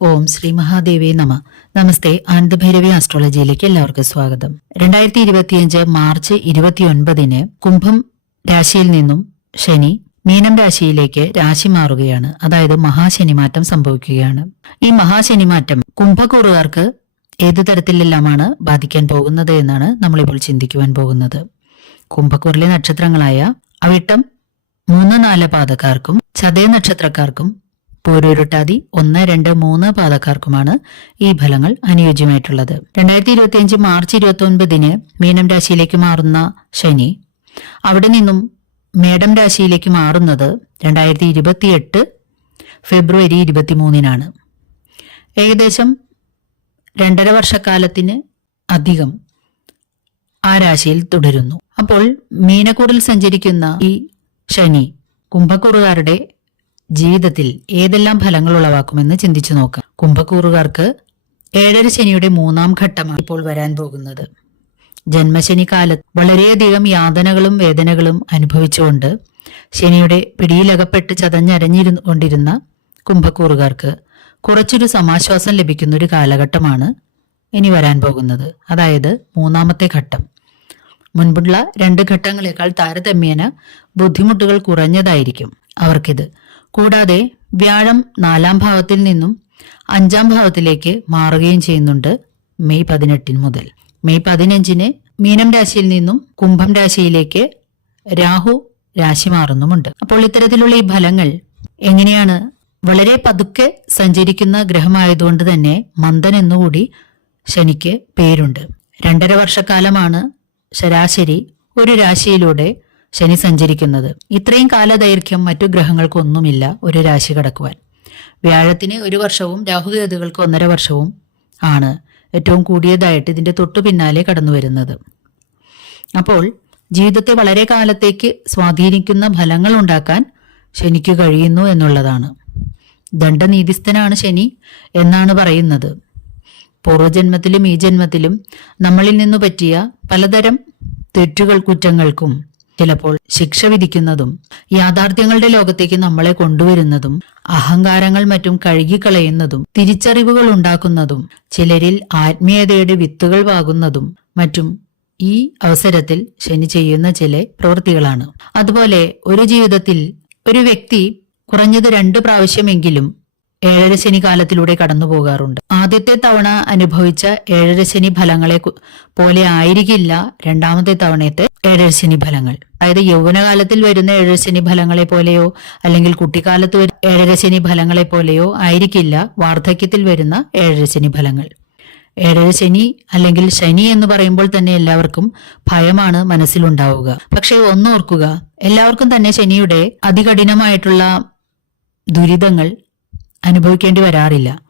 ഓം ശ്രീ മഹാദേവേ നമ. നമസ്തേ ആനന്ദഭൈരവി ആസ്ട്രോളജിയിലേക്ക് എല്ലാവർക്കും സ്വാഗതം. രണ്ടായിരത്തി ഇരുപത്തിയഞ്ച് മാർച്ച് ഇരുപത്തിയൊൻപതിന് കുംഭം രാശിയിൽ നിന്നും ശനി മീനം രാശിയിലേക്ക് രാശി മാറുകയാണ്. അതായത് മഹാശനിമാറ്റം സംഭവിക്കുകയാണ്. ഈ മഹാശനിമാറ്റം കുംഭക്കൂറുകാർക്ക് ഏതു തരത്തിലെല്ലാമാണ് ബാധിക്കാൻ പോകുന്നത് എന്നാണ് നമ്മളിപ്പോൾ ചിന്തിക്കുവാൻ പോകുന്നത്. കുംഭക്കൂറിലെ നക്ഷത്രങ്ങളായ അവിട്ടം മൂന്ന് നാല് പാതക്കാർക്കും ചതയ നക്ഷത്രക്കാർക്കും പൂരുരുട്ടാതി ഒന്ന് രണ്ട് മൂന്ന് പാതക്കാർക്കുമാണ് ഈ ഫലങ്ങൾ അനുയോജ്യമായിട്ടുള്ളത്. രണ്ടായിരത്തി ഇരുപത്തിയഞ്ച് മാർച്ച് ഇരുപത്തി മീനം രാശിയിലേക്ക് മാറുന്ന ശനി. അവിടെ നിന്നും മേടം രാശിയിലേക്ക് മാറുന്നത് രണ്ടായിരത്തി ഇരുപത്തിയെട്ട് ഫെബ്രുവരി ഇരുപത്തിമൂന്നിനാണ്. ഏകദേശം രണ്ടര വർഷക്കാലത്തിന് അധികം ആ രാശിയിൽ തുടരുന്നു. അപ്പോൾ മീനക്കൂറിൽ സഞ്ചരിക്കുന്ന ഈ ശനി കുംഭക്കൂറുകാരുടെ ജീവിതത്തിൽ ഏതെല്ലാം ഫലങ്ങൾ ഉളവാക്കുമെന്ന് ചിന്തിച്ചു നോക്കാം. കുംഭക്കൂറുകാർക്ക് ഏഴര ശനിയുടെ മൂന്നാം ഘട്ടമാണ് ഇപ്പോൾ വരാൻ പോകുന്നത്. ജന്മശനി കാലത്ത് വളരെയധികം യാതനകളും വേദനകളും അനുഭവിച്ചുകൊണ്ട് ശനിയുടെ പിടിയിലകപ്പെട്ട് ചതഞ്ഞരഞ്ഞിരുന്നു കൊണ്ടിരുന്ന കുംഭക്കൂറുകാർക്ക് കുറച്ചൊരു സമാശ്വാസം ലഭിക്കുന്ന ഒരു കാലഘട്ടമാണ് ഇനി വരാൻ പോകുന്നത്. അതായത് മൂന്നാമത്തെ ഘട്ടം. മുൻപുള്ള രണ്ട് ഘട്ടങ്ങളെക്കാൾ താരതമ്യേന ബുദ്ധിമുട്ടുകൾ കുറഞ്ഞതായിരിക്കും. അവർക്കിത് കൂടാതെ വ്യാഴം നാലാം ഭാവത്തിൽ നിന്നും അഞ്ചാം ഭാവത്തിലേക്ക് മാറുകയും ചെയ്യുന്നുണ്ട് മെയ് പതിനെട്ടിന് മുതൽ. മെയ് പതിനഞ്ചിന് മീനം രാശിയിൽ നിന്നും കുംഭം രാശിയിലേക്ക് രാഹു രാശി മാറുന്നുമുണ്ട്. അപ്പോൾ ഇത്തരത്തിലുള്ള ഈ ഫലങ്ങൾ എങ്ങനെയാണ്? വളരെ പതുക്കെ സഞ്ചരിക്കുന്ന ഗ്രഹമായതുകൊണ്ട് തന്നെ മന്ദൻ എന്നുകൂടി ശനിക്ക് പേരുണ്ട്. രണ്ടര വർഷക്കാലമാണ് ശരാശരി ഒരു രാശിയിലൂടെ ശനി സഞ്ചരിക്കുന്നത്. ഇത്രയും കാലദൈർഘ്യം മറ്റു ഗ്രഹങ്ങൾക്കൊന്നുമില്ല ഒരു രാശി കടക്കുവാൻ. വ്യാഴത്തിന് ഒരു വർഷവും രാഹുകേതുകൾക്ക് ഒന്നര വർഷവും ആണ് ഏറ്റവും കൂടിയതായിട്ട് ഇതിന്റെ തൊട്ടു പിന്നാലെ കടന്നു വരുന്നത്. അപ്പോൾ ജീവിതത്തെ വളരെ കാലത്തേക്ക് സ്വാധീനിക്കുന്ന ഫലങ്ങൾ ഉണ്ടാക്കാൻ ശനിക്ക് കഴിയുന്നു എന്നുള്ളതാണ്. ദണ്ഡനീതിസ്ഥനാണ് ശനി എന്നാണ് പറയുന്നത്. പൂർവജന്മത്തിലും ഈ ജന്മത്തിലും നമ്മളിൽ നിന്നു പറ്റിയ പലതരം തെറ്റുകൾ കുറ്റങ്ങൾക്കും ചിലപ്പോൾ ശിക്ഷ വിധിക്കുന്നതും യാഥാർത്ഥ്യങ്ങളുടെ ലോകത്തേക്ക് നമ്മളെ കൊണ്ടുവരുന്നതും അഹങ്കാരങ്ങൾ മറ്റും കഴുകിക്കളയുന്നതും തിരിച്ചറിവുകൾ ഉണ്ടാക്കുന്നതും ചിലരിൽ ആത്മീയതയുടെ വിത്തുകൾ വാകുന്നതും മറ്റും ഈ അവസരത്തിൽ ശനി ചെയ്യുന്ന ചില പ്രവൃത്തികളാണ്. അതുപോലെ ഒരു ജീവിതത്തിൽ ഒരു വ്യക്തി കുറഞ്ഞത് രണ്ട് പ്രാവശ്യമെങ്കിലും ഏഴര ശനി കാലത്തിലൂടെ കടന്നു പോകാറുണ്ട് ആദ്യത്തെ തവണ അനുഭവിച്ച ഏഴരശനി ഫലങ്ങളെ പോലെ ആയിരിക്കില്ല രണ്ടാമത്തെ തവണത്തെ ഏഴരശനി ഫലങ്ങൾ. അതായത് യൗവനകാലത്തിൽ വരുന്ന ഏഴരശനി ഫലങ്ങളെ പോലെയോ അല്ലെങ്കിൽ കുട്ടിക്കാലത്ത് വരുന്ന ഏഴരശനി ഫലങ്ങളെ പോലെയോ ആയിരിക്കില്ല വാർദ്ധക്യത്തിൽ വരുന്ന ഏഴരശനി ഫലങ്ങൾ. ഏഴര ശനി അല്ലെങ്കിൽ ശനി എന്ന് പറയുമ്പോൾ തന്നെ എല്ലാവർക്കും ഭയമാണ് മനസ്സിലുണ്ടാവുക. പക്ഷേ ഒന്നോർക്കുക എല്ലാവർക്കും തന്നെ ശനിയുടെ അതികഠിനമായിട്ടുള്ള ദുരിതങ്ങൾ അനുഭവിക്കേണ്ടി വരാറില്ല.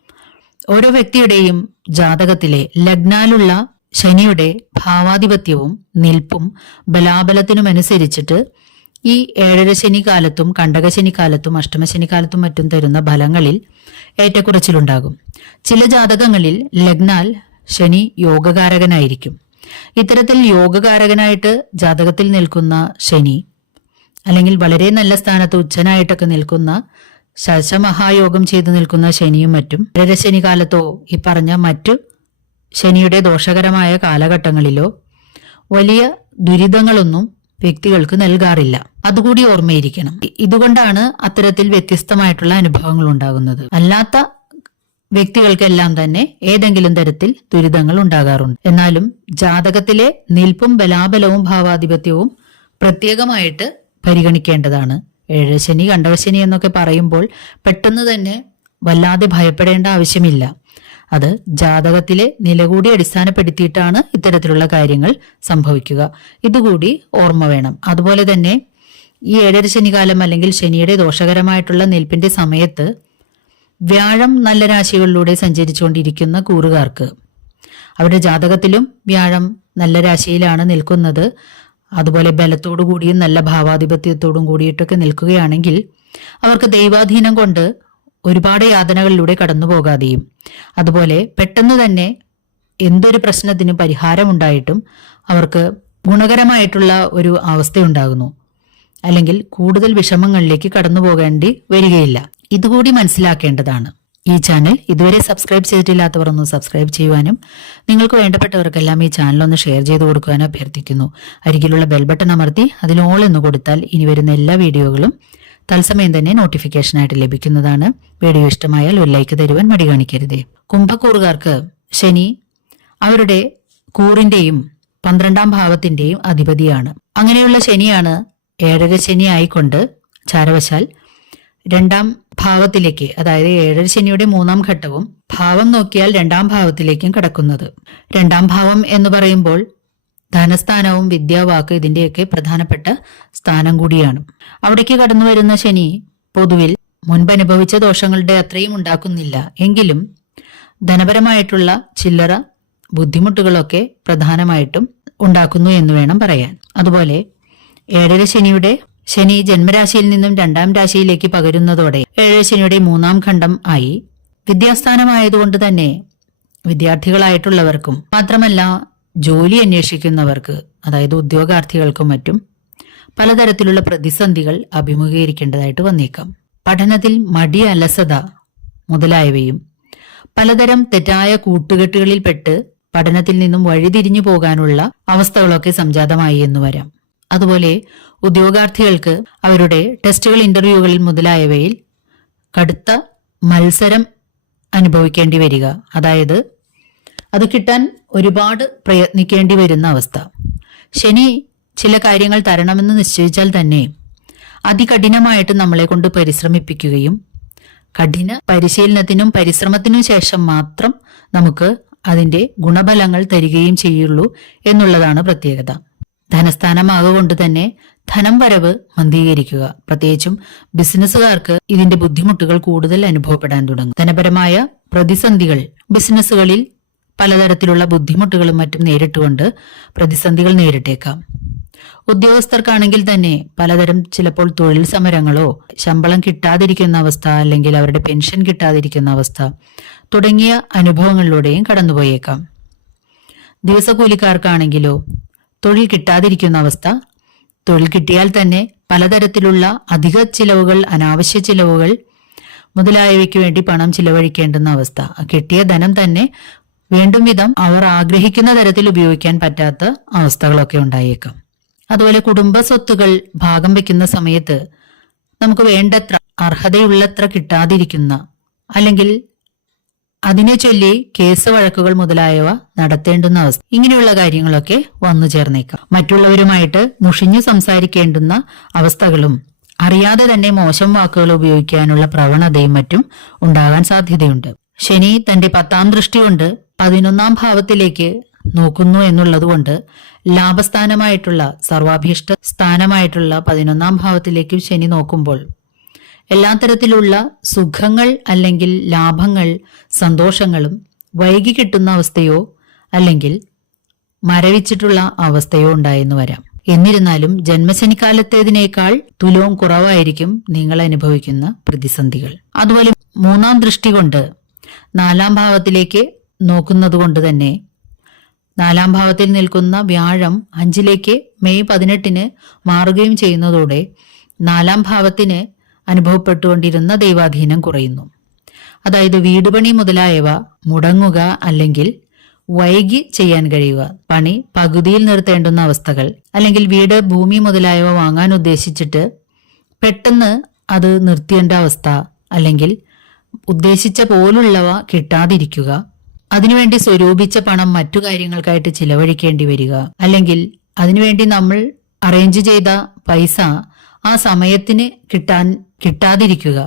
ഓരോ വ്യക്തിയുടെയും ജാതകത്തിലെ ലഗ്നാലുള്ള ശനിയുടെ ഭാവാധിപത്യവും നിൽപ്പും ബലാബലത്തിനുമനുസരിച്ചിട്ട് ഈ ഏഴര ശനി കാലത്തും കണ്ടകശനി കാലത്തും അഷ്ടമശനി കാലത്തും മറ്റും തരുന്ന ഫലങ്ങളിൽ ഏറ്റക്കുറച്ചിലുണ്ടാകും. ചില ജാതകങ്ങളിൽ ലഗ്നാൽ ശനി യോഗകാരകനായിരിക്കും. ഇത്തരത്തിൽ യോഗകാരകനായിട്ട് ജാതകത്തിൽ നിൽക്കുന്ന ശനി അല്ലെങ്കിൽ വളരെ നല്ല സ്ഥാനത്ത് ഉച്ചനായിട്ടൊക്കെ നിൽക്കുന്ന ശശമഹായോഗം ചെയ്തു നിൽക്കുന്ന ശനിയും മറ്റും രരശനി കാലത്തോ ഈ പറഞ്ഞ മറ്റു ശനിയുടെ ദോഷകരമായ കാലഘട്ടങ്ങളിലോ വലിയ ദുരിതങ്ങളൊന്നും വ്യക്തികൾക്ക് നൽകാറില്ല. അതുകൂടി ഓർമ്മയിരിക്കണം. ഇതുകൊണ്ടാണ് അത്തരത്തിൽ വ്യത്യസ്തമായിട്ടുള്ള അനുഭവങ്ങൾ ഉണ്ടാകുന്നത്. അല്ലാത്ത വ്യക്തികൾക്കെല്ലാം തന്നെ ഏതെങ്കിലും തരത്തിൽ ദുരിതങ്ങൾ ഉണ്ടാകാറുണ്ട്. എന്നാലും ജാതകത്തിലെ നിൽപ്പും ബലാബലവും ഭാവാധിപത്യവും പ്രത്യേകമായിട്ട് പരിഗണിക്കേണ്ടതാണ്. ഏഴശനി കണ്ടവശനി എന്നൊക്കെ പറയുമ്പോൾ പെട്ടെന്ന് തന്നെ വല്ലാതെ ഭയപ്പെടേണ്ട ആവശ്യമില്ല. അത് ജാതകത്തിലെ നില കൂടി അടിസ്ഥാനപ്പെടുത്തിയിട്ടാണ് ഇത്തരത്തിലുള്ള കാര്യങ്ങൾ സംഭവിക്കുക. ഇതുകൂടി ഓർമ്മ വേണം. അതുപോലെ തന്നെ ഈ ഏഴര ശനികാലം അല്ലെങ്കിൽ ശനിയുടെ ദോഷകരമായിട്ടുള്ള നിൽപ്പിന്റെ സമയത്ത് വ്യാഴം നല്ല രാശികളിലൂടെ സഞ്ചരിച്ചുകൊണ്ടിരിക്കുന്ന കൂറുകാർക്ക്. അവരുടെ ജാതകത്തിലും വ്യാഴം നല്ല രാശിയിലാണ് നിൽക്കുന്നത്. അതുപോലെ ബലത്തോടു കൂടിയും നല്ല ഭാവാധിപത്യത്തോടും കൂടിയിട്ടൊക്കെ നിൽക്കുകയാണെങ്കിൽ അവർക്ക് ദൈവാധീനം കൊണ്ട് ഒരുപാട് യാതനകളിലൂടെ കടന്നു പോകാതെയും അതുപോലെ പെട്ടെന്ന് തന്നെ എന്തൊരു പ്രശ്നത്തിന് പരിഹാരമുണ്ടായിട്ടും അവർക്ക് ഗുണകരമായിട്ടുള്ള ഒരു അവസ്ഥയുണ്ടാകുന്നു. അല്ലെങ്കിൽ കൂടുതൽ വിഷമങ്ങളിലേക്ക് കടന്നു പോകേണ്ടി വരികയില്ല. ഇതുകൂടി മനസ്സിലാക്കേണ്ടതാണ്. ഈ ചാനൽ ഇതുവരെ സബ്സ്ക്രൈബ് ചെയ്തിട്ടില്ലാത്തവർ ഒന്ന് സബ്സ്ക്രൈബ് ചെയ്യുവാനും നിങ്ങൾക്ക് വേണ്ടപ്പെട്ടവർക്കെല്ലാം ഈ ചാനൽ ഒന്ന് ഷെയർ ചെയ്ത് കൊടുക്കുവാനും അഭ്യർത്ഥിക്കുന്നു. അരികിലുള്ള ബെൽ ബട്ടൺ അമർത്തി അതിൽ ഓൾ എന്ന് കൊടുത്താൽ ഇനി വരുന്ന എല്ലാ വീഡിയോകളും തത്സമയം തന്നെ നോട്ടിഫിക്കേഷനായിട്ട് ലഭിക്കുന്നതാണ്. വീഡിയോ ഇഷ്ടമായാൽ ഒരു ലൈക്ക് തരുവാൻ മടി കാണിക്കരുതേ. കുംഭക്കൂറുകാർക്ക് ശനി അവരുടെ കൂറിന്റെയും പന്ത്രണ്ടാം ഭാവത്തിന്റെയും അധിപതിയാണ്. അങ്ങനെയുള്ള ശനിയാണ് ഏഴര ശനി ആയിക്കൊണ്ട് ചാരവശാൽ രണ്ടാം ഭാവത്തിലേക്ക് അതായത് ഏഴര ശനിയുടെ മൂന്നാം ഘട്ടവും ഭാവം നോക്കിയാൽ രണ്ടാം ഭാവത്തിലേക്കും കടക്കുന്നത്. രണ്ടാം ഭാവം എന്ന് പറയുമ്പോൾ ധനസ്ഥാനവും വിദ്യാവാക്ക് ഇതിന്റെയൊക്കെ പ്രധാനപ്പെട്ട സ്ഥാനം കൂടിയാണ്. അവിടേക്ക് കടന്നു വരുന്ന ശനി പൊതുവിൽ മുൻപനുഭവിച്ച ദോഷങ്ങളുടെ അത്രയും ഉണ്ടാക്കുന്നില്ല. എങ്കിലും ധനപരമായിട്ടുള്ള ചില്ലറ ബുദ്ധിമുട്ടുകളൊക്കെ പ്രധാനമായിട്ടും ഉണ്ടാക്കുന്നു എന്ന് വേണം പറയാൻ. അതുപോലെ ഏഴര ശനിയുടെ ശനി ജന്മരാശിയിൽ നിന്നും രണ്ടാം രാശിയിലേക്ക് പകരുന്നതോടെ ഏഴ് ശനിയുടെ മൂന്നാം ഖണ്ഡം ആയി. വിദ്യാസ്ഥാനമായതുകൊണ്ട് തന്നെ വിദ്യാർത്ഥികളായിട്ടുള്ളവർക്കും മാത്രമല്ല ജോലി അന്വേഷിക്കുന്നവർക്ക് അതായത് ഉദ്യോഗാർത്ഥികൾക്കും മറ്റും പലതരത്തിലുള്ള പ്രതിസന്ധികൾ അഭിമുഖീകരിക്കേണ്ടതായിട്ട് വന്നേക്കാം. പഠനത്തിൽ മടി അലസത മുതലായവയും പലതരം തെറ്റായ കൂട്ടുകെട്ടുകളിൽപ്പെട്ട് പഠനത്തിൽ നിന്നും വഴിതിരിഞ്ഞു പോകാനുള്ള അവസ്ഥകളൊക്കെ സംജാതമായി എന്ന് വരാം. അതുപോലെ ഉദ്യോഗാർത്ഥികൾക്ക് അവരുടെ ടെസ്റ്റുകൾ ഇന്റർവ്യൂകളിൽ മുതലായവയിൽ കടുത്ത മത്സരം അനുഭവിക്കേണ്ടി വരിക. അതായത് അത് കിട്ടാൻ ഒരുപാട് പ്രയത്നിക്കേണ്ടി വരുന്ന അവസ്ഥ. ശനി ചില കാര്യങ്ങൾ തരണമെന്ന് നിശ്ചയിച്ചാൽ തന്നെ അതികഠിനമായിട്ട് നമ്മളെ കൊണ്ട് പരിശ്രമിപ്പിക്കുകയും കഠിന പരിശീലനത്തിനും പരിശ്രമത്തിനും ശേഷം മാത്രം നമുക്ക് അതിന്റെ ഗുണഫലങ്ങൾ തരികയും ചെയ്യുള്ളൂ എന്നുള്ളതാണ് പ്രത്യേകത. ധനസ്ഥാനമാകൊണ്ട് തന്നെ ധനം വരവ് മന്ദീകരിക്കുക. പ്രത്യേകിച്ചും ബിസിനസ്സുകാർക്ക് ഇതിന്റെ ബുദ്ധിമുട്ടുകൾ കൂടുതൽ അനുഭവപ്പെടാൻ തുടങ്ങും. ധനപരമായ പ്രതിസന്ധികൾ ബിസിനസ്സുകളിൽ പലതരത്തിലുള്ള ബുദ്ധിമുട്ടുകളും മറ്റും നേരിട്ടുകൊണ്ട് പ്രതിസന്ധികൾ നേരിട്ടേക്കാം. ഉദ്യോഗസ്ഥർക്കാണെങ്കിൽ തന്നെ പലതരം ചിലപ്പോൾ തൊഴിൽ സമരങ്ങളോ ശമ്പളം കിട്ടാതിരിക്കുന്ന അവസ്ഥ അല്ലെങ്കിൽ അവരുടെ പെൻഷൻ കിട്ടാതിരിക്കുന്ന അവസ്ഥ തുടങ്ങിയ അനുഭവങ്ങളിലൂടെയും കടന്നുപോയേക്കാം. ദിവസക്കൂലിക്കാർക്കാണെങ്കിലോ തൊഴിൽ കിട്ടാതിരിക്കുന്ന അവസ്ഥ. തൊഴിൽ കിട്ടിയാൽ തന്നെ പലതരത്തിലുള്ള അധിക ചിലവുകൾ അനാവശ്യ ചിലവുകൾ മുതലായവയ്ക്ക് വേണ്ടി പണം ചിലവഴിക്കേണ്ടുന്ന അവസ്ഥ. കിട്ടിയ ധനം തന്നെ വീണ്ടും വിധം അവർ ആഗ്രഹിക്കുന്ന തരത്തിൽ ഉപയോഗിക്കാൻ പറ്റാത്ത അവസ്ഥകളൊക്കെ ഉണ്ടായേക്കാം. അതുപോലെ കുടുംബ സ്വത്തുകൾ ഭാഗം വെക്കുന്ന സമയത്ത് നമുക്ക് വേണ്ടത്ര അർഹതയുള്ളത്ര കിട്ടാതിരിക്കുന്ന അല്ലെങ്കിൽ അതിനെ ചൊല്ലി കേസ് വഴക്കുകൾ മുതലായവ നടത്തേണ്ടുന്ന അവസ്ഥ. ഇങ്ങനെയുള്ള കാര്യങ്ങളൊക്കെ വന്നു ചേർന്നേക്കാം. മറ്റുള്ളവരുമായിട്ട് മുഷിഞ്ഞു സംസാരിക്കേണ്ടുന്ന അവസ്ഥകളും അറിയാതെ തന്നെ മോശം വാക്കുകൾ ഉപയോഗിക്കാനുള്ള പ്രവണതയും മറ്റും ഉണ്ടാകാൻ സാധ്യതയുണ്ട്. ശനി തന്റെ പത്താം ദൃഷ്ടി കൊണ്ട് പതിനൊന്നാം ഭാവത്തിലേക്ക് നോക്കുന്നു എന്നുള്ളതുകൊണ്ട് ലാഭസ്ഥാനമായിട്ടുള്ള സർവാഭീഷ്ട സ്ഥാനമായിട്ടുള്ള പതിനൊന്നാം ഭാവത്തിലേക്കും ശനി നോക്കുമ്പോൾ എല്ലാ തരത്തിലുള്ള സുഖങ്ങൾ അല്ലെങ്കിൽ ലാഭങ്ങൾ സന്തോഷങ്ങളും വൈകി കിട്ടുന്ന അവസ്ഥയോ അല്ലെങ്കിൽ മരവിച്ചിട്ടുള്ള അവസ്ഥയോ ഉണ്ടായെന്ന് വരാം. എന്നിരുന്നാലും ജന്മശനിക്കാലത്തേതിനേക്കാൾ തുലവും കുറവായിരിക്കും നിങ്ങൾ അനുഭവിക്കുന്ന പ്രതിസന്ധികൾ. അതുപോലെ മൂന്നാം ദൃഷ്ടി കൊണ്ട് നാലാം ഭാവത്തിലേക്ക് നോക്കുന്നത് കൊണ്ട് തന്നെ നാലാം ഭാവത്തിൽ നിൽക്കുന്ന വ്യാഴം അഞ്ചിലേക്ക് മെയ് പതിനെട്ടിന് മാറുകയും ചെയ്യുന്നതോടെ നാലാം ഭാവത്തിന് അനുഭവപ്പെട്ടുകൊണ്ടിരുന്ന ദൈവാധീനം കുറയുന്നു. അതായത് വീടുപണി മുതലായവ മുടങ്ങുക അല്ലെങ്കിൽ വൈകി ചെയ്യാൻ കഴിയുക പണി പകുതിയിൽ നിർത്തേണ്ടുന്ന അവസ്ഥകൾ അല്ലെങ്കിൽ വീട് ഭൂമി മുതലായവ വാങ്ങാൻ ഉദ്ദേശിച്ചിട്ട് പെട്ടെന്ന് അത് നിർത്തേണ്ട അവസ്ഥ അല്ലെങ്കിൽ ഉദ്ദേശിച്ച പോലുള്ളവ കിട്ടാതിരിക്കുക അതിനുവേണ്ടി സ്വരൂപിച്ച പണം മറ്റു കാര്യങ്ങൾക്കായിട്ട് ചിലവഴിക്കേണ്ടി വരിക അല്ലെങ്കിൽ അതിനുവേണ്ടി നമ്മൾ അറേഞ്ച് ചെയ്ത പൈസ ആ സമയത്തിന് കിട്ടാൻ കിട്ടാതിരിക്കുക.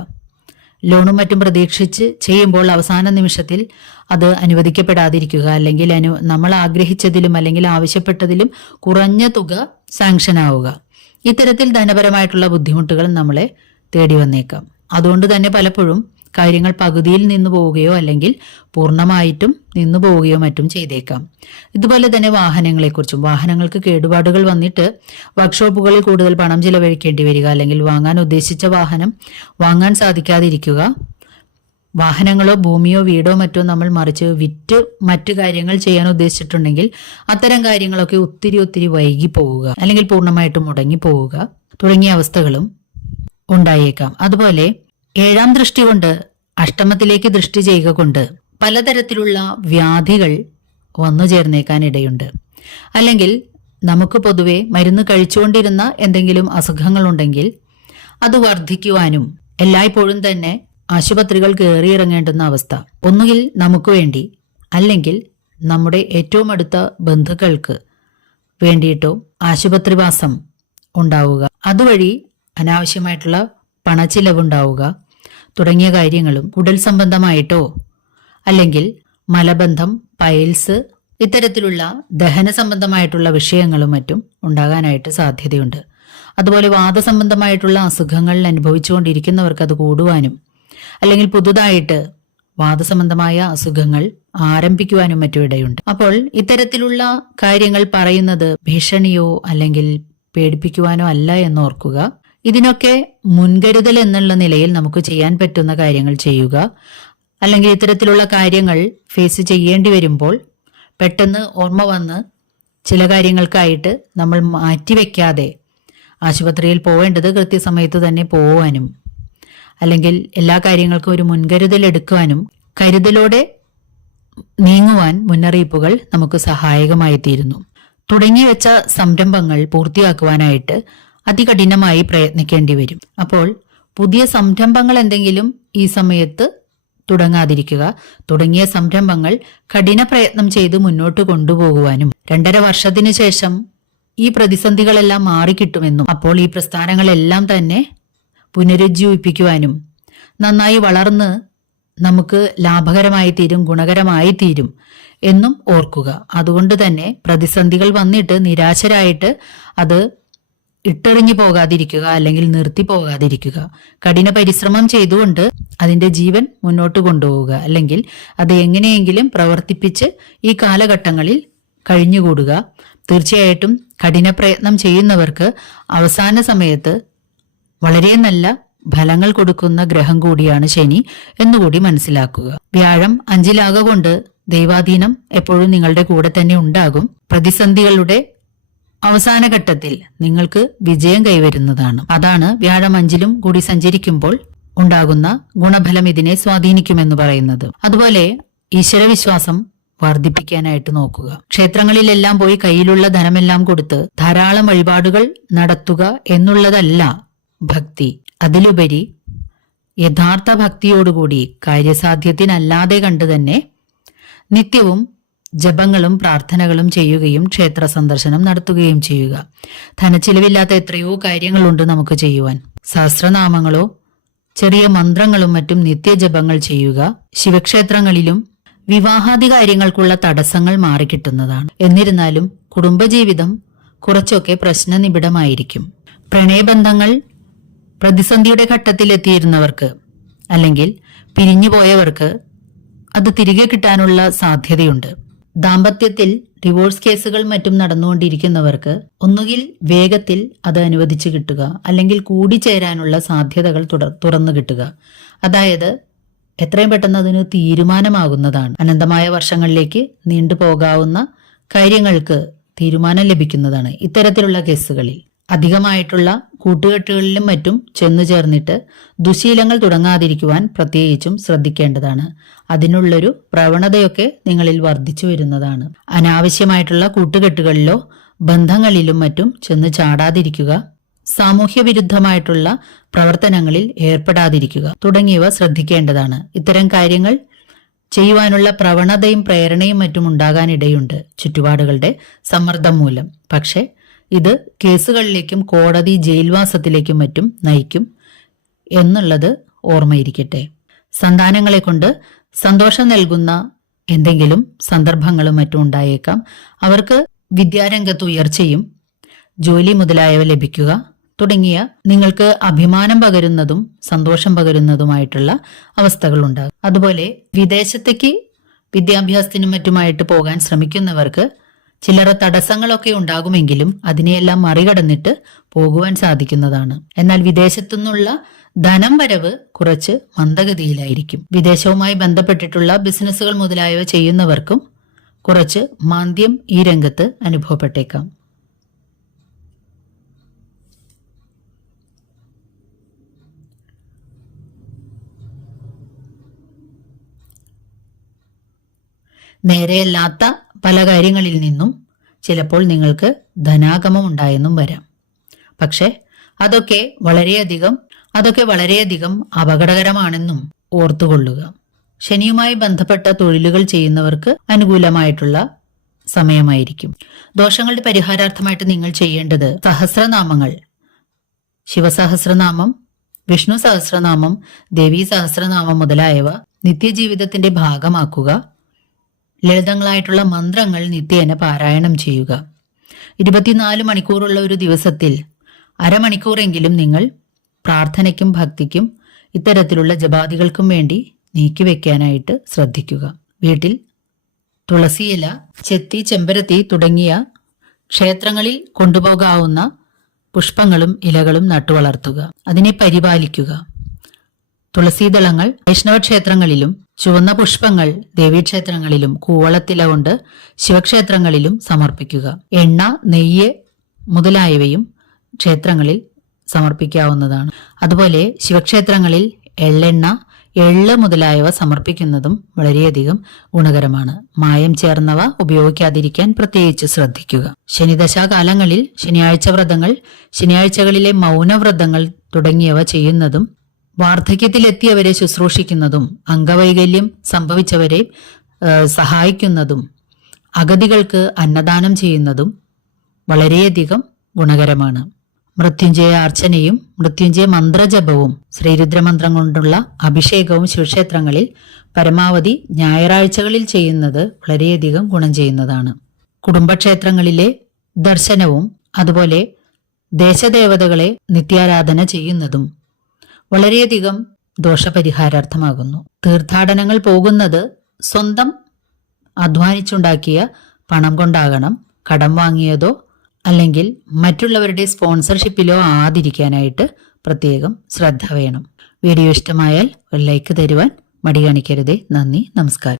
ലോണും മറ്റും പ്രതീക്ഷിച്ച് ചെയ്യുമ്പോൾ അവസാന നിമിഷത്തിൽ അത് അനുവദിക്കപ്പെടാതിരിക്കുക. അല്ലെങ്കിൽ അനു നമ്മൾ ആഗ്രഹിച്ചതിലും അല്ലെങ്കിൽ ആവശ്യപ്പെട്ടതിലും കുറഞ്ഞ തുക സാങ്ഷൻ ആവുക. ഇത്തരത്തിൽ ധനപരമായിട്ടുള്ള ബുദ്ധിമുട്ടുകൾ നമ്മളെ തേടി വന്നേക്കാം. അതുകൊണ്ട് തന്നെ പലപ്പോഴും കാര്യങ്ങൾ പകുതിയിൽ നിന്നു പോവുകയോ അല്ലെങ്കിൽ പൂർണമായിട്ടും നിന്നു പോവുകയോ മറ്റും ചെയ്തേക്കാം. ഇതുപോലെ തന്നെ വാഹനങ്ങളെക്കുറിച്ചും വാഹനങ്ങൾക്ക് കേടുപാടുകൾ വന്നിട്ട് വർക്ക്ഷോപ്പുകളിൽ കൂടുതൽ പണം ചിലവഴിക്കേണ്ടി വരിക അല്ലെങ്കിൽ വാങ്ങാൻ ഉദ്ദേശിച്ച വാഹനം വാങ്ങാൻ സാധിക്കാതിരിക്കുക വാഹനങ്ങളോ ഭൂമിയോ വീടോ മറ്റോ നമ്മൾ മറിച്ച് വിറ്റ് മറ്റു കാര്യങ്ങൾ ചെയ്യാൻ ഉദ്ദേശിച്ചിട്ടുണ്ടെങ്കിൽ അത്തരം കാര്യങ്ങളൊക്കെ ഒത്തിരി ഒത്തിരി വൈകി പോവുക അല്ലെങ്കിൽ പൂർണമായിട്ടും മുടങ്ങി പോവുക തുടങ്ങിയ അവസ്ഥകളും ഉണ്ടായേക്കാം. അതുപോലെ ഏഴാം ദൃഷ്ടി കൊണ്ട് അഷ്ടമത്തിലേക്ക് ദൃഷ്ടി ചെയ്യുക കൊണ്ട് പലതരത്തിലുള്ള വ്യാധികൾ വന്നു ചേർന്നേക്കാനിടയുണ്ട്. അല്ലെങ്കിൽ നമുക്ക് പൊതുവെ മരുന്ന് കഴിച്ചുകൊണ്ടിരുന്ന എന്തെങ്കിലും അസുഖങ്ങളുണ്ടെങ്കിൽ അത് വർദ്ധിക്കുവാനും എല്ലായ്പ്പോഴും തന്നെ ആശുപത്രികൾ കയറിയിറങ്ങേണ്ടുന്ന അവസ്ഥ. ഒന്നുകിൽ നമുക്ക് വേണ്ടി അല്ലെങ്കിൽ നമ്മുടെ ഏറ്റവും അടുത്ത ബന്ധുക്കൾക്ക് വേണ്ടിയിട്ടോ ആശുപത്രിവാസം ഉണ്ടാവുക. അതുവഴി അനാവശ്യമായിട്ടുള്ള പണച്ചിലവുണ്ടാവുക തുടങ്ങിയ കാര്യങ്ങളും കുടൽ സംബന്ധമായിട്ടോ അല്ലെങ്കിൽ മലബന്ധം പൈൽസ് ഇത്തരത്തിലുള്ള ദഹന സംബന്ധമായിട്ടുള്ള വിഷയങ്ങളും മറ്റും ഉണ്ടാകാനായിട്ട് സാധ്യതയുണ്ട്. അതുപോലെ വാദസംബന്ധമായിട്ടുള്ള അസുഖങ്ങൾ അനുഭവിച്ചുകൊണ്ടിരിക്കുന്നവർക്ക് അത് കൂടുവാനും അല്ലെങ്കിൽ പുതുതായിട്ട് വാദസംബന്ധമായ അസുഖങ്ങൾ ആരംഭിക്കുവാനും മറ്റും ഇടയുണ്ട്. അപ്പോൾ ഇത്തരത്തിലുള്ള കാര്യങ്ങൾ പറയുന്നത് ഭീഷണിയോ അല്ലെങ്കിൽ പേടിപ്പിക്കുവാനോ അല്ല എന്ന് ഓർക്കുക. ഇതിനൊക്കെ മുൻകരുതൽ എന്നുള്ള നിലയിൽ നമുക്ക് ചെയ്യാൻ പറ്റുന്ന കാര്യങ്ങൾ ചെയ്യുക. അല്ലെങ്കിൽ ഇത്തരത്തിലുള്ള കാര്യങ്ങൾ ഫേസ് ചെയ്യേണ്ടി വരുമ്പോൾ പെട്ടെന്ന് ഓർമ്മ വന്ന് ചില കാര്യങ്ങൾക്കായിട്ട് നമ്മൾ മാറ്റിവെക്കാതെ ആശുപത്രിയിൽ പോവേണ്ടത് കൃത്യസമയത്ത് തന്നെ പോവാനും അല്ലെങ്കിൽ എല്ലാ കാര്യങ്ങൾക്കും ഒരു മുൻകരുതൽ എടുക്കുവാനും കരുതലോടെ നീങ്ങുവാൻ മുന്നറിയിപ്പുകൾ നമുക്ക് സഹായകമായി തീരുന്നു തുടങ്ങിവെച്ച സംരംഭങ്ങൾ പൂർത്തിയാക്കുവാനായിട്ട് അതികഠിനമായി പ്രയത്നിക്കേണ്ടി വരും അപ്പോൾ പുതിയ സംരംഭങ്ങൾ എന്തെങ്കിലും ഈ സമയത്ത് തുടങ്ങാതിരിക്കുക. തുടങ്ങിയ സംരംഭങ്ങൾ കഠിന പ്രയത്നം ചെയ്ത് മുന്നോട്ട് കൊണ്ടുപോകുവാനും രണ്ടര വർഷത്തിനു ശേഷം ഈ പ്രതിസന്ധികളെല്ലാം മാറിക്കിട്ടുമെന്നും അപ്പോൾ ഈ പ്രസ്ഥാനങ്ങളെല്ലാം തന്നെ പുനരുജ്ജീവിപ്പിക്കുവാനും നന്നായി വളർന്ന് നമുക്ക് ലാഭകരമായി തീരും ഗുണകരമായി തീരും എന്നും ഓർക്കുക. അതുകൊണ്ട് തന്നെ പ്രതിസന്ധികൾ വന്നിട്ട് നിരാശരായിട്ട് അത് ഇട്ടെറിഞ്ഞു പോകാതിരിക്കുക അല്ലെങ്കിൽ നിർത്തി പോകാതിരിക്കുക. കഠിന പരിശ്രമം ചെയ്തുകൊണ്ട് അതിന്റെ ജീവൻ മുന്നോട്ട് കൊണ്ടുപോവുക. അല്ലെങ്കിൽ അത് എങ്ങനെയെങ്കിലും പ്രവർത്തിപ്പിച്ച് ഈ കാലഘട്ടങ്ങളിൽ കഴിഞ്ഞുകൂടുക. തീർച്ചയായിട്ടും കഠിന പ്രയത്നം ചെയ്യുന്നവർക്ക് അവസാന സമയത്ത് വളരെ നല്ല ഫലങ്ങൾ കൊടുക്കുന്ന ഗ്രഹം കൂടിയാണ് ശനി എന്നുകൂടി മനസ്സിലാക്കുക. വ്യാഴം അഞ്ചിലാകൊണ്ട് ദൈവാധീനം എപ്പോഴും നിങ്ങളുടെ കൂടെ തന്നെ ഉണ്ടാകും. പ്രതിസന്ധികളുടെ അവസാന ഘട്ടത്തിൽ നിങ്ങൾക്ക് വിജയം കൈവരുന്നതാണ്. അതാണ് വ്യാഴം അഞ്ചിലും കൂടി സഞ്ചരിക്കുമ്പോൾ ഉണ്ടാകുന്ന ഗുണഫലം ഇതിനെ സ്വാധീനിക്കുമെന്ന് പറയുന്നത്. അതുപോലെ ഈശ്വരവിശ്വാസം വർദ്ധിപ്പിക്കാനായിട്ട് നോക്കുക. ക്ഷേത്രങ്ങളിലെല്ലാം പോയി കയ്യിലുള്ള ധനമെല്ലാം കൊടുത്ത് ധാരാളം വഴിപാടുകൾ നടത്തുക എന്നുള്ളതല്ല ഭക്തി. അതിലുപരി യഥാർത്ഥ ഭക്തിയോടുകൂടി കാര്യസാധ്യത്തിനല്ലാതെ കണ്ടു തന്നെ നിത്യവും ജപങ്ങളും പ്രാർത്ഥനകളും ചെയ്യുകയും ക്ഷേത്ര സന്ദർശനം നടത്തുകയും ചെയ്യുക. ധനച്ചിലവില്ലാത്ത എത്രയോ കാര്യങ്ങളുണ്ട് നമുക്ക് ചെയ്യുവാൻ. സഹസ്രനാമങ്ങളോ ചെറിയ മന്ത്രങ്ങളും മറ്റും നിത്യജപങ്ങൾ ചെയ്യുക. ശിവക്ഷേത്രങ്ങളിലും വിവാഹാദി കാര്യങ്ങൾക്കുള്ള തടസ്സങ്ങൾ മാറിക്കിട്ടുന്നതാണ്. എന്നിരുന്നാലും കുടുംബജീവിതം കുറച്ചൊക്കെ പ്രശ്നനിബിഡമായിരിക്കും. പ്രണയബന്ധങ്ങൾ പ്രതിസന്ധിയുടെ ഘട്ടത്തിലെത്തിയിരുന്നവർക്ക് അല്ലെങ്കിൽ പിരിഞ്ഞുപോയവർക്ക് അത് തിരികെ കിട്ടാനുള്ള സാധ്യതയുണ്ട്. ദാമ്പത്യത്തിൽ ഡിവോഴ്സ് കേസുകൾ മറ്റും നടന്നുകൊണ്ടിരിക്കുന്നവർക്ക് ഒന്നുകിൽ വേഗത്തിൽ അത് അനുവദിച്ചു കിട്ടുക അല്ലെങ്കിൽ കൂടിച്ചേരാനുള്ള സാധ്യതകൾ തുറന്നു കിട്ടുക. അതായത് എത്രയും പെട്ടെന്ന് അതിന് തീരുമാനമാകുന്നതാണ്. അനന്തമായ വർഷങ്ങളിലേക്ക് നീണ്ടുപോകാവുന്ന കാര്യങ്ങൾക്ക് തീരുമാനം ലഭിക്കുന്നതാണ് ഇത്തരത്തിലുള്ള കേസുകളിൽ. അധികമായിട്ടുള്ള കൂട്ടുകെട്ടുകളിലും മറ്റും ചെന്നു ചേർന്നിട്ട് ദുശീലങ്ങൾ തുടങ്ങാതിരിക്കുവാൻ പ്രത്യേകിച്ചും ശ്രദ്ധിക്കേണ്ടതാണ്. അതിനുള്ളൊരു പ്രവണതയൊക്കെ നിങ്ങളിൽ വർദ്ധിച്ചു വരുന്നതാണ്. അനാവശ്യമായിട്ടുള്ള കൂട്ടുകെട്ടുകളിലോ ബന്ധങ്ങളിലും മറ്റും ചെന്ന് ചാടാതിരിക്കുക സാമൂഹ്യ വിരുദ്ധമായിട്ടുള്ള പ്രവർത്തനങ്ങളിൽ ഏർപ്പെടാതിരിക്കുക തുടങ്ങിയവ ശ്രദ്ധിക്കേണ്ടതാണ്. ഇത്തരം കാര്യങ്ങൾ ചെയ്യുവാനുള്ള പ്രവണതയും പ്രേരണയും മറ്റും ഉണ്ടാകാനിടയുണ്ട് ചുറ്റുപാടുകളുടെ സമ്മർദ്ദം മൂലം. പക്ഷേ ഇത് കേസുകളിലേക്കും കോടതി ജയിൽവാസത്തിലേക്കും മറ്റും നയിക്കും എന്നുള്ളത് ഓർമ്മയിരിക്കട്ടെ. സന്താനങ്ങളെ കൊണ്ട് സന്തോഷം നൽകുന്ന എന്തെങ്കിലും സന്ദർഭങ്ങളും മറ്റും ഉണ്ടായേക്കാം. അവർക്ക് വിദ്യാരംഗത്ത് ഉയർച്ചയും ജോലി മുതലായവ ലഭിക്കുക തുടങ്ങിയ നിങ്ങൾക്ക് അഭിമാനം പകരുന്നതും സന്തോഷം പകരുന്നതുമായിട്ടുള്ള അവസ്ഥകളുണ്ടാകും. അതുപോലെ വിദേശത്തേക്ക് വിദ്യാഭ്യാസത്തിനും മറ്റുമായിട്ട് പോകാൻ ശ്രമിക്കുന്നവർക്ക് ചില്ലറ തടസ്സങ്ങളൊക്കെ ഉണ്ടാകുമെങ്കിലും അതിനെയെല്ലാം മറികടന്നിട്ട് പോകുവാൻ സാധിക്കുന്നതാണ്. എന്നാൽ വിദേശത്തുനിന്നുള്ള ധനം വരവ് കുറച്ച് മന്ദഗതിയിലായിരിക്കും. വിദേശവുമായി ബന്ധപ്പെട്ടിട്ടുള്ള ബിസിനസ്സുകൾ മുതലായവ ചെയ്യുന്നവർക്കും കുറച്ച് മാന്ദ്യം ഈ രംഗത്ത് അനുഭവപ്പെട്ടേക്കാം. നേരെയല്ലാത്ത പല കാര്യങ്ങളിൽ നിന്നും ചിലപ്പോൾ നിങ്ങൾക്ക് ധനാഗമം ഉണ്ടായെന്നും വരാം. പക്ഷെ അതൊക്കെ വളരെയധികം അതൊക്കെ വളരെയധികം അപകടകരമാണെന്നും ഓർത്തുകൊള്ളുക. ശനിയുമായി ബന്ധപ്പെട്ട തൊഴിലുകൾ ചെയ്യുന്നവർക്ക് അനുകൂലമായിട്ടുള്ള സമയമായിരിക്കും. ദോഷങ്ങളുടെ പരിഹാരാർത്ഥമായിട്ട് നിങ്ങൾ ചെയ്യേണ്ടത് സഹസ്രനാമങ്ങൾ. ശിവസഹസ്രനാമം വിഷ്ണു സഹസ്രനാമം ദേവീ സഹസ്രനാമം മുതലായവ നിത്യജീവിതത്തിന്റെ ഭാഗമാക്കുക ലളിതങ്ങളായിട്ടുള്ള മന്ത്രങ്ങൾ നിത്യേന പാരായണം ചെയ്യുക. ഇരുപത്തിനാല് മണിക്കൂറുള്ള ഒരു ദിവസത്തിൽ അരമണിക്കൂറെങ്കിലും നിങ്ങൾ പ്രാർത്ഥനയ്ക്കും ഭക്തിക്കും ഇത്തരത്തിലുള്ള ജപാദികൾക്കും വേണ്ടി നീക്കി നീക്കിവെക്കാനായിട്ട് ശ്രദ്ധിക്കുക. വീട്ടിൽ തുളസിയില ചെത്തി ചെമ്പരത്തി തുടങ്ങിയ ക്ഷേത്രങ്ങളിൽ കൊണ്ടുപോകാവുന്ന പുഷ്പങ്ങളും ഇലകളും നട്ടുവളർത്തുക. അതിനെ പരിപാലിക്കുക. തുളസീദളങ്ങൾ വൈഷ്ണവ ക്ഷേത്രങ്ങളിലും ചുവന്ന പുഷ്പങ്ങൾ ദേവീക്ഷേത്രങ്ങളിലും കൂവളത്തില കൊണ്ട് ശിവക്ഷേത്രങ്ങളിലും സമർപ്പിക്കുക. എണ്ണ നെയ്യ് മുതലായവയും ക്ഷേത്രങ്ങളിൽ സമർപ്പിക്കാവുന്നതാണ്. അതുപോലെ ശിവക്ഷേത്രങ്ങളിൽ എള്ളെണ്ണ എള്ള് മുതലായവ സമർപ്പിക്കുന്നതും വളരെയധികം ഗുണകരമാണ്. മായം ചേർന്നവ ഉപയോഗിക്കാതിരിക്കാൻ പ്രത്യേകിച്ച് ശ്രദ്ധിക്കുക. ശനിദശാകാലങ്ങളിൽ ശനിയാഴ്ച വ്രതങ്ങൾ ശനിയാഴ്ചകളിലെ മൗനവ്രതങ്ങൾ തുടങ്ങിയവ ചെയ്യുന്നതും വാർദ്ധക്യത്തിലെത്തിയവരെ ശുശ്രൂഷിക്കുന്നതും അംഗവൈകല്യം സംഭവിച്ചവരെ സഹായിക്കുന്നതും അഗതികൾക്ക് അന്നദാനം ചെയ്യുന്നതും വളരെയധികം ഗുണകരമാണ്. മൃത്യുഞ്ജയ അർച്ചനയും മൃത്യുഞ്ജയ മന്ത്രജപവും ശ്രീരുദ്രമന്ത്രം കൊണ്ടുള്ള അഭിഷേകവും ശിവക്ഷേത്രങ്ങളിൽ പരമാവധി ഞായറാഴ്ചകളിൽ ചെയ്യുന്നത് വളരെയധികം ഗുണം ചെയ്യുന്നതാണ്. കുടുംബക്ഷേത്രങ്ങളിലെ ദർശനവും അതുപോലെ ദേശദേവതകളെ നിത്യാരാധന ചെയ്യുന്നതും വളരെയധികം ദോഷപരിഹാരാർത്ഥമാകുന്നു. തീർത്ഥാടനങ്ങൾ പോകുന്നത് സ്വന്തം അധ്വാനിച്ചുണ്ടാക്കിയ പണം കൊണ്ടാകണം കടം വാങ്ങിയതോ അല്ലെങ്കിൽ മറ്റുള്ളവരുടെ സ്പോൺസർഷിപ്പിലോ ആതിരിക്കാനായിട്ട് പ്രത്യേകം ശ്രദ്ധ വേണം. വീഡിയോ ഇഷ്ടമായാൽ ഒരു ലൈക്ക് തരുവാൻ മടി കാണിക്കരുതേ. നന്ദി നമസ്കാരം.